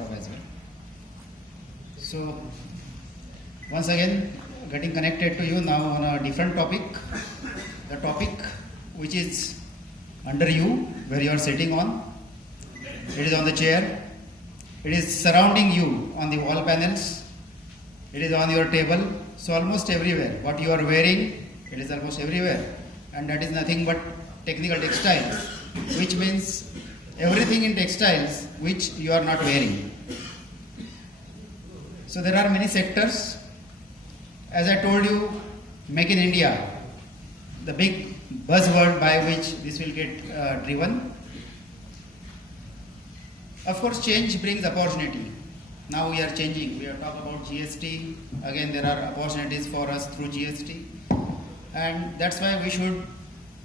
laptop as well. So once again, getting connected to you now on a different topic. The topic which is under you, where you are sitting on. It is on the chair. It is surrounding you on the wall panels. It is on your table. So almost everywhere. What you are wearing, it is almost everywhere. And that is nothing but technical textiles, which means everything in textiles which you are not wearing. So there are many sectors. As I told you, Make in India, the big buzzword by which this will get driven. Of course, change brings opportunity. Now we are changing. We are talking about GST. Again, there are opportunities for us through GST. And that's why we should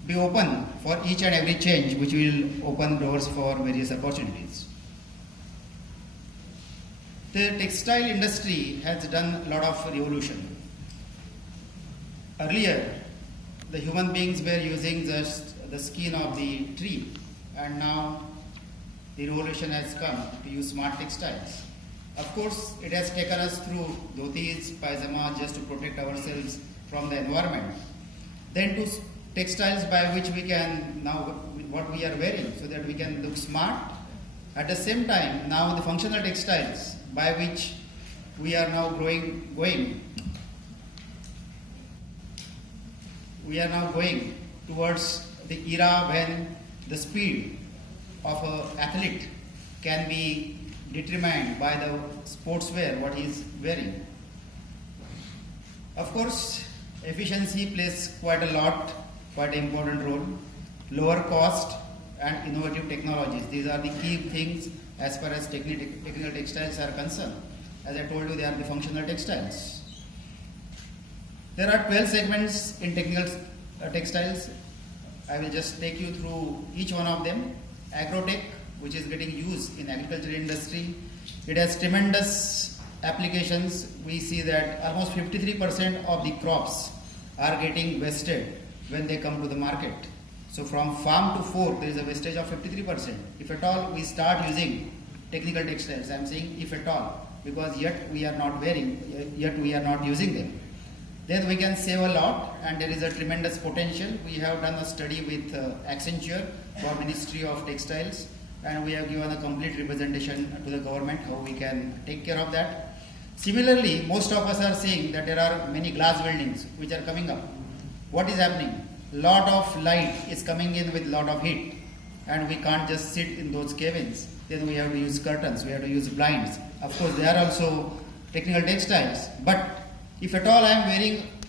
be open for each and every change which will open doors for various opportunities. The textile industry has done a lot of revolution. Earlier, the human beings were using just the skin of the tree, and now the revolution has come to use smart textiles. Of course, it has taken us through dhotis, pajama, just to protect ourselves from the environment. Then to textiles by which we can now, what we are wearing, so that we can look smart. At the same time, now the functional textiles by which we are now going towards the era when the speed of an athlete can be determined by the sportswear what he is wearing. Of course, efficiency plays quite an important role. Lower cost and innovative technologies. These are the key things as far as technical textiles are concerned. As I told you, they are the functional textiles. There are 12 segments in technical textiles. I will just take you through each one of them. Agrotech, which is getting used in agricultural industry. It has tremendous applications. We see that almost 53% of the crops are getting wasted when they come to the market. So from farm to fork, there is a wastage of 53%. If at all we start using technical textiles, I am saying if at all, because yet we are not wearing, yet we are not using them. Then we can save a lot, and there is a tremendous potential. We have done a study with Accenture for Ministry of Textiles, and we have given a complete representation to the government how we can take care of that. Similarly, most of us are seeing that there are many glass buildings which are coming up. What is happening? Lot of light is coming in with lot of heat, and we can't just sit in those cabins. Then we have to use curtains, we have to use blinds. Of course, they are also technical textiles, but if at all I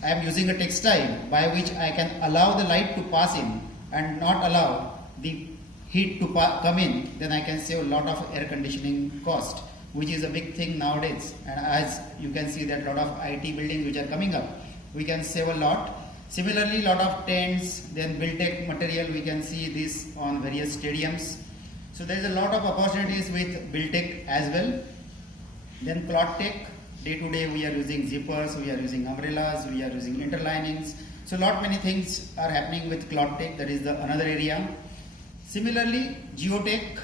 am using a textile by which I can allow the light to pass in and not allow the heat to come in, then I can save a lot of air conditioning cost, which is a big thing nowadays. And as you can see that a lot of IT buildings which are coming up, we can save a lot. Similarly, lot of tents, then Buildtech material, we can see this on various stadiums. So there is a lot of opportunities with Buildtech as well. Then ClothTech, day to day we are using zippers, we are using umbrellas, we are using interlinings. So lot many things are happening with ClothTech, that is the another area. Similarly, Geotech,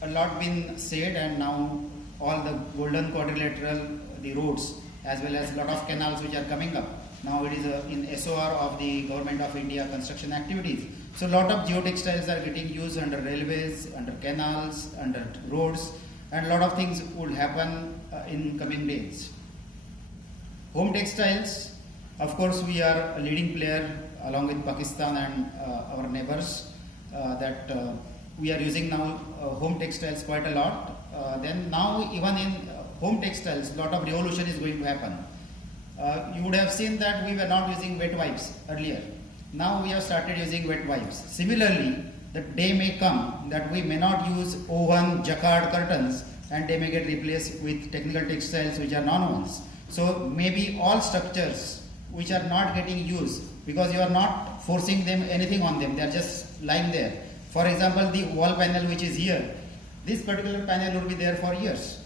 a lot been said, and now all the golden quadrilateral, the roads, as well as a lot of canals which are coming up. Now it is in SOR of the Government of India construction activities. So a lot of geotextiles are getting used under railways, under canals, under roads, and a lot of things would happen in coming days. Home textiles, of course we are a leading player along with Pakistan and our neighbors we are using now home textiles quite a lot. Then now even in home textiles, a lot of revolution is going to happen. You would have seen that we were not using wet wipes earlier. Now we have started using wet wipes. Similarly, the day may come that we may not use oven jacquard curtains, and they may get replaced with technical textiles which are non-ovens. So maybe all structures which are not getting used, because you are not forcing them anything on them, they are just lying there. For example, the wall panel which is here, this particular panel will be there for years.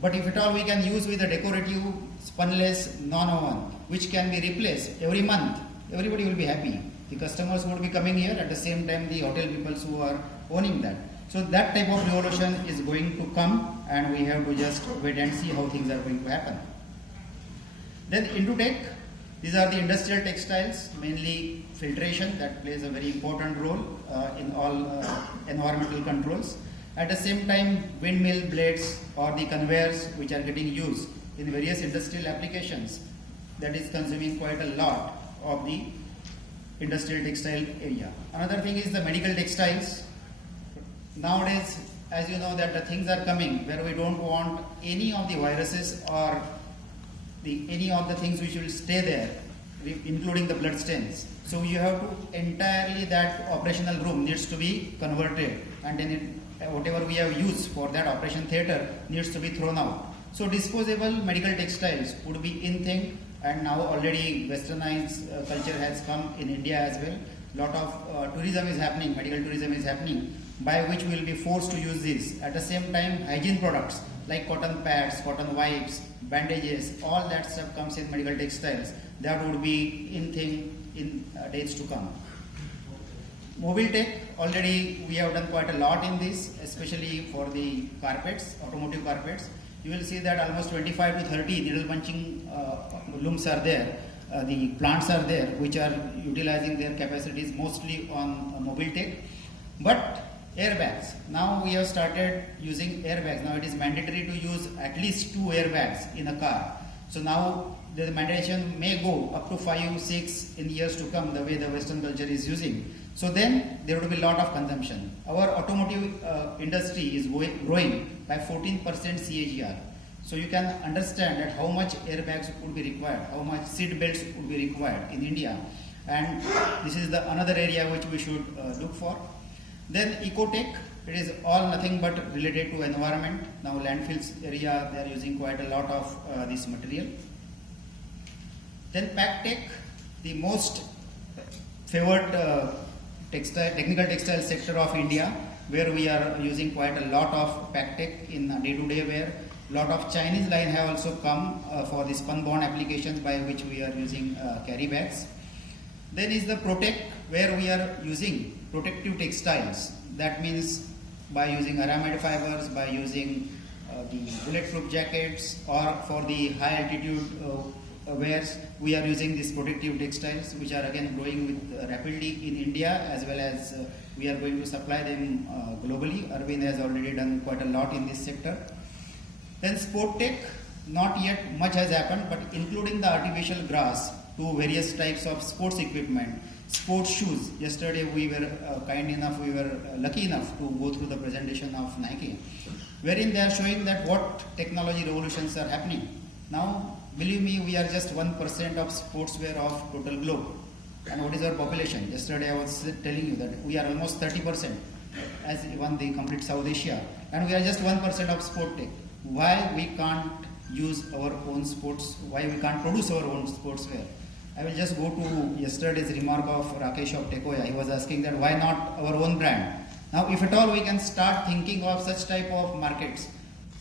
But if at all we can use with a decorative spunless non-oven which can be replaced every month, everybody will be happy. The customers would be coming here, at the same time the hotel people who are owning that. So that type of revolution is going to come, and we have to just wait and see how things are going to happen. Then Indutech, these are the industrial textiles, mainly filtration that plays a very important role in all environmental controls. At the same time, windmill blades or the conveyors which are getting used in various industrial applications, that is consuming quite a lot of the industrial textile area. Another thing is the medical textiles. Nowadays, as you know, that the things are coming where we don't want any of the viruses or any of the things which will stay there, including the blood stains. So you have to entirely, that operational room needs to be converted, and then whatever we have used for that operation theatre needs to be thrown out. So disposable medical textiles would be in thing, and now already westernized culture has come in India as well. Lot of tourism is happening, medical tourism is happening, by which we will be forced to use this. At the same time, hygiene products like cotton pads, cotton wipes, bandages, all that stuff comes in medical textiles. That would be in thing in days to come. Mobile tech, already we have done quite a lot in this, especially for the carpets, automotive carpets. You will see that almost 25 to 30 needle punching looms are there. The plants are there which are utilizing their capacities mostly on mobile tech. But airbags, now we have started using airbags. Now it is mandatory to use at least 2 airbags in a car. So now the mandation may go up to 5, 6 in years to come, the way the Western culture is using. So then there would be a lot of consumption. Our automotive industry is growing by 14% CAGR. So you can understand that how much airbags would be required, how much seat belts would be required in India. And this is the another area which we should look for. Then ecotech, it is all nothing but related to environment. Now landfills area, they are using quite a lot of this material. Then PackTech, the most favored technical textile sector of India, where we are using quite a lot of PackTech in day-to-day wear. Lot of Chinese line have also come for the spun-bond applications, by which we are using carry bags. Then is the Protect, where we are using protective textiles. That means by using aramid fibers, by using the bulletproof jackets, or for the high altitude wears, we are using these protective textiles, which are again growing with rapidly in India, as well as we are going to supply them globally. Arvind has already done quite a lot in this sector. Then sport tech, not yet much has happened, but including the artificial grass to various types of sports equipment, sports shoes. Yesterday we were lucky enough to go through the presentation of Nike, wherein they are showing that what technology revolutions are happening. Now, believe me, we are just 1% of sportswear of total globe. And what is our population? Yesterday I was telling you that we are almost 30% as even the complete South Asia, and we are just 1% of sport tech. Why we can't use our own sports, why we can't produce our own sportswear? I will just go to yesterday's remark of Rakesh of Tekoya. He was asking that why not our own brand? Now if at all we can start thinking of such type of markets,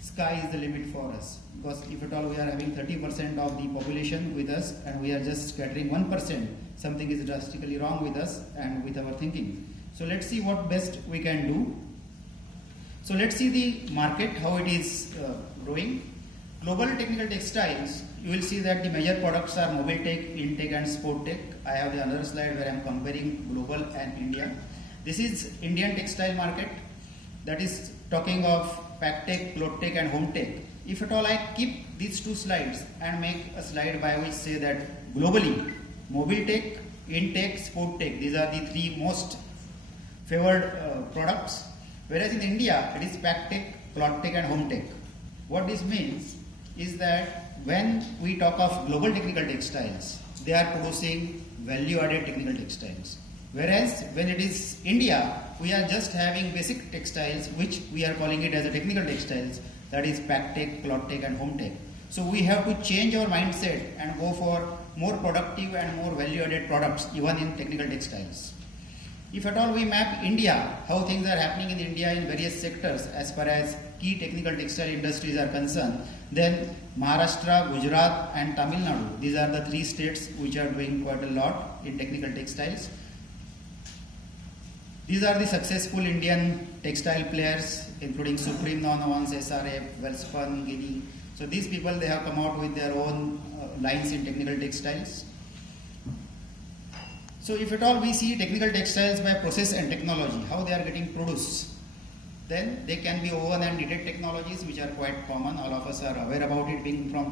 sky is the limit for us. Because if at all we are having 30% of the population with us and we are just scattering 1%, something is drastically wrong with us and with our thinking. So let's see what best we can do. So let's see the market, how it is growing. Global technical textiles, you will see that the major products are mobile tech, in-tech and sport tech. I have the other slide where I am comparing global and India. This is Indian textile market, that is talking of pack tech, cloth tech and home tech. If at all I keep these 2 slides and make a slide by which say that globally, mobile tech, in-tech, sport tech, these are the 3 most favored products. Whereas in India, it is pack tech, cloth tech and home tech. What this means is that when we talk of global technical textiles, they are producing value-added technical textiles. Whereas when it is India, we are just having basic textiles, which we are calling it as a technical textiles, that is pack tech, cloth tech and home tech. So we have to change our mindset and go for more productive and more value-added products, even in technical textiles. If at all we map India, how things are happening in India in various sectors as far as key technical textile industries are concerned, then Maharashtra, Gujarat and Tamil Nadu, these are the 3 states which are doing quite a lot in technical textiles. These are the successful Indian textile players, including Supreme Nonwovens, SRF, Welspun, Guinea. So these people, they have come out with their own lines in technical textiles. So if at all we see technical textiles by process and technology, how they are getting produced, then they can be woven and knitted technologies, which are quite common. All of us are aware about it, being from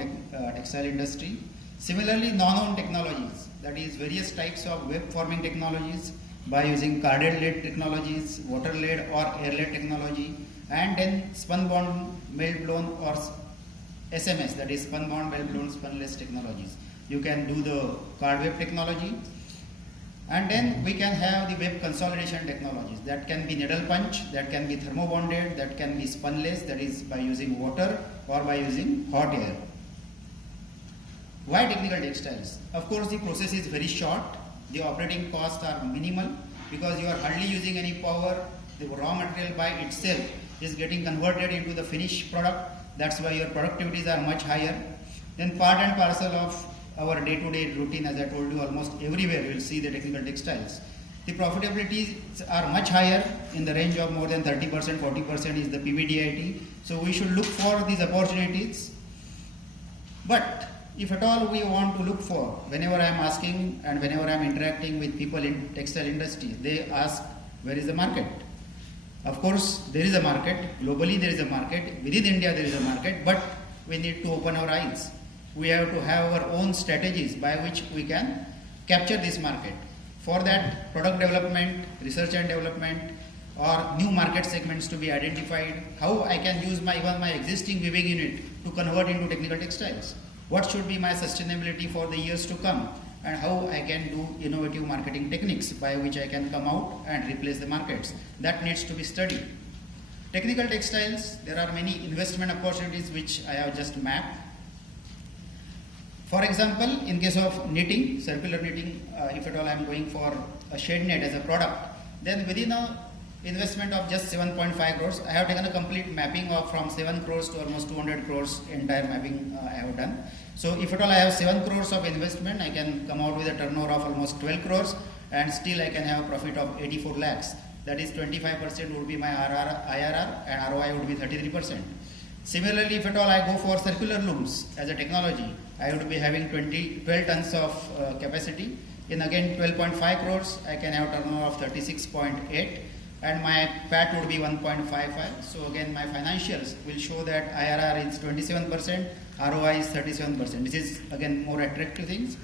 textile industry. Similarly, non-woven technologies, that is various types of web forming technologies by using carded lead technologies, water lead or air lead technology, and then spun bond melt blown or SMS, that is spun bond melt blown spunless technologies. You can do the card web technology. And then we can have the web consolidation technologies. That can be needle punch, that can be thermobonded, that can be spunless, that is by using water or by using hot air. Why technical textiles? Of course, the process is very short. The operating costs are minimal because you are hardly using any power. The raw material by itself is getting converted into the finished product. That's why your productivities are much higher. Then part and parcel of our day-to-day routine, as I told you, almost everywhere you will see the technical textiles. The profitabilities are much higher, in the range of more than 30%, 40% is the PBDIT. So we should look for these opportunities. But if at all we want to look for, whenever I am asking and whenever I am interacting with people in textile industry, they ask, where is the market? Of course, there is a market. Globally, there is a market. Within India, there is a market. But we need to open our eyes. We have to have our own strategies by which we can capture this market. For that, product development, research and development, or new market segments to be identified. How I can use even my existing weaving unit to convert into technical textiles. What should be my sustainability for the years to come, and how I can do innovative marketing techniques by which I can come out and replace the markets. That needs to be studied. Technical textiles, there are many investment opportunities which I have just mapped. For example, in case of knitting, circular knitting, if at all I am going for a shade net as a product, then within a investment of just 7.5 crores, I have taken a complete mapping of from 7 crores to almost 200 crores entire mapping I have done. So if at all I have 7 crores of investment, I can come out with a turnover of almost 12 crores and still I can have a profit of 84 lakhs. That is 25% would be my IRR and ROI would be 33%. Similarly, if at all I go for circular looms as a technology, I would be having 12 tons of capacity. In again 12.5 crores, I can have turnover of 36.8 and my PAT would be 1.55. So again my financials will show that IRR is 27%, ROI is 37%. This is again more attractive things.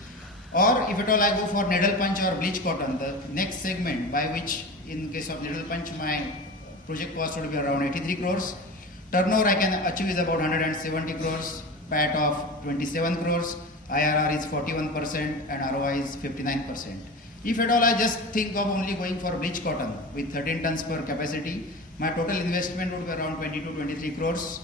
Or if at all I go for needle punch or bleach cotton, the next segment by which in case of needle punch my project cost would be around 83 crores. Turnover I can achieve is about 170 crores, PAT of 27 crores, IRR is 41% and ROI is 59%. If at all I just think of only going for bleach cotton with 13 tons per capacity, my total investment would be around 20 to 23 crores.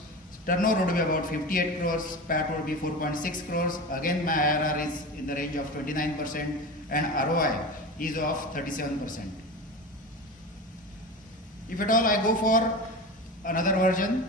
Turnover would be about 58 crores, PAT would be 4.6 crores. Again my IRR is in the range of 29% and ROI is of 37%. If at all I go for another version,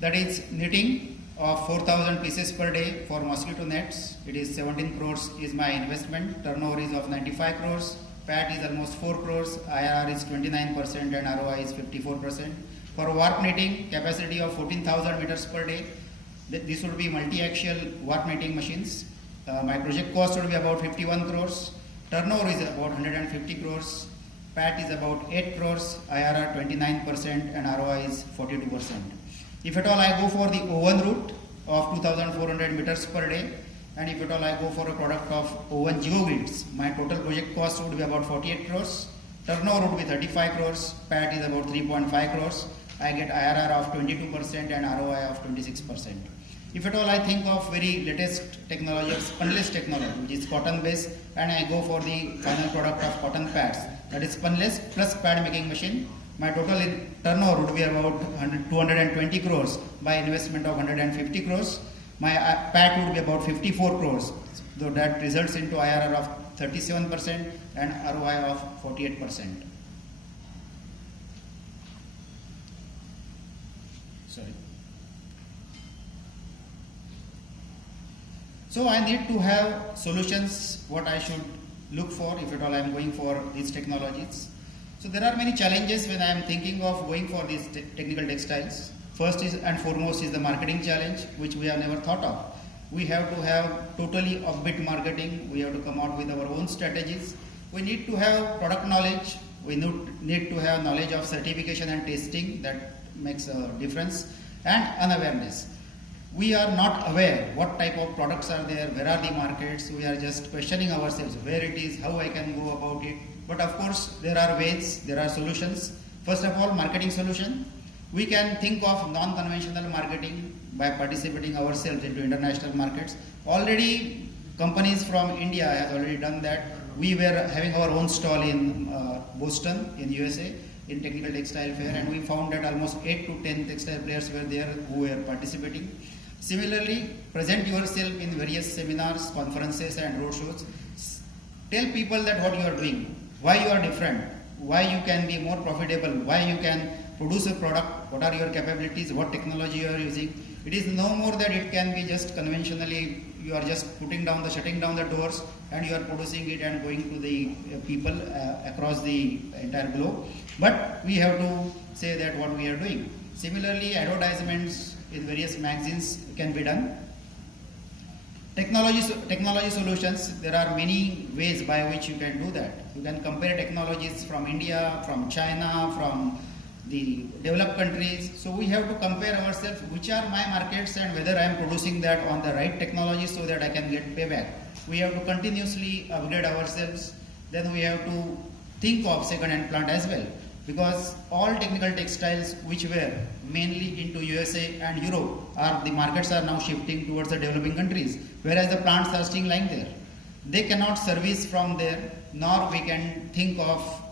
that is knitting of 4,000 pieces per day for mosquito nets. It is 17 crores is my investment. Turnover is of 95 crores. PAT is almost 4 crores. IRR is 29% and ROI is 54%. For warp knitting, capacity of 14,000 meters per day. This would be multi-axial warp knitting machines. My project cost would be about 51 crores. Turnover is about 150 crores. PAT is about 8 crores. IRR 29% and ROI is 42%. If at all I go for the oven route of 2,400 meters per day, and if at all I go for a product of oven geogrids, my total project cost would be about 48 crores. Turnover would be 35 crores. PAT is about 3.5 crores. I get IRR of 22% and ROI of 26%. If at all I think of very latest technology of spunless technology, which is cotton based, and I go for the final product of cotton pads, that is spunless plus pad making machine, my total turnover would be about 220 crores by investment of 150 crores. My PAT would be about 54 crores. So that results into IRR of 37% and ROI of 48%. Sorry. So I need to have solutions what I should look for if at all I am going for these technologies. So there are many challenges when I am thinking of going for these technical textiles. First is and foremost is the marketing challenge, which we have never thought of. We have to have totally upbeat marketing. We have to come out with our own strategies. We need to have product knowledge. We need to have knowledge of certification and testing. That makes a difference. And unawareness. We are not aware what type of products are there, where are the markets. We are just questioning ourselves where it is, how I can go about it. But of course, there are ways, there are solutions. First of all, marketing solution. We can think of non-conventional marketing by participating ourselves into international markets. Already, companies from India have already done that. We were having our own stall in Boston, in USA, in technical textile fair, and we found that almost 8 to 10 textile players were there who were participating. Similarly, present yourself in various seminars, conferences, and roadshows. Tell people that what you are doing, why you are different, why you can be more profitable, why you can produce a product, what are your capabilities, what technology you are using. It is no more that it can be just conventionally, you are just shutting down the doors and you are producing it and going to the people across the entire globe. But we have to say that what we are doing. Similarly, advertisements in various magazines can be done. Technology solutions, there are many ways by which you can do that. You can compare technologies from India, from China, from the developed countries. So we have to compare ourselves, which are my markets and whether I am producing that on the right technology so that I can get payback. We have to continuously upgrade ourselves. Then we have to think of second-hand plant as well, because all technical textiles which were mainly into USA and Europe, the markets are now shifting towards the developing countries, whereas the plants are still lying there. They cannot service from there, nor we can think of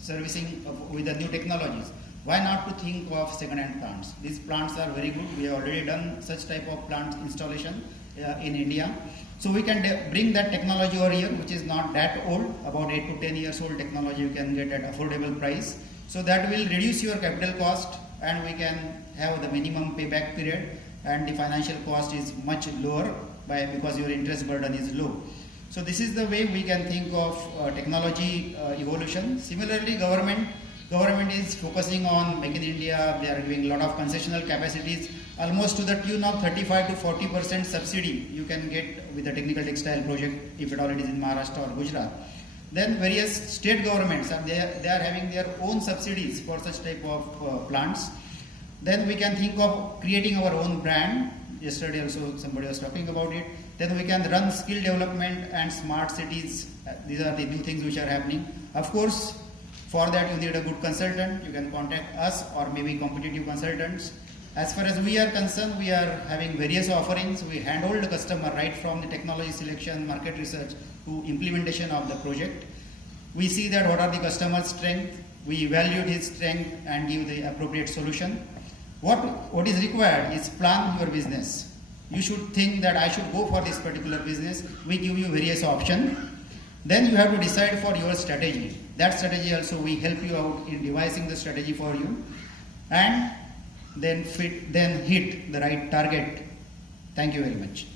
servicing with the new technologies. Why not to think of second-hand plants? These plants are very good. We have already done such type of plant installation in India. So we can bring that technology over here, which is not that old, about 8 to 10 years old technology you can get at affordable price. So that will reduce your capital cost and we can have the minimum payback period, and the financial cost is much lower because your interest burden is low. So this is the way we can think of technology evolution. Similarly, government is focusing on Make in India. They are giving a lot of concessional capacities, almost to the tune of 35 to 40% subsidy you can get with the technical textile project if at all it is in Maharashtra or Gujarat. Then various state governments they are having their own subsidies for such type of plants. Then we can think of creating our own brand. Yesterday also somebody was talking about it. Then we can run skill development and smart cities. These are the new things which are happening. Of course, for that you need a good consultant. You can contact us or maybe competitive consultants. As far as we are concerned, we are having various offerings. We handhold the customer right from the technology selection, market research to implementation of the project. We see that what are the customer's strength. We evaluate his strength and give the appropriate solution. What is required is plan your business. You should think that I should go for this particular business. We give you various options. Then you have to decide for your strategy. That strategy also we help you out in devising the strategy for you, and then hit the right target. Thank you very much.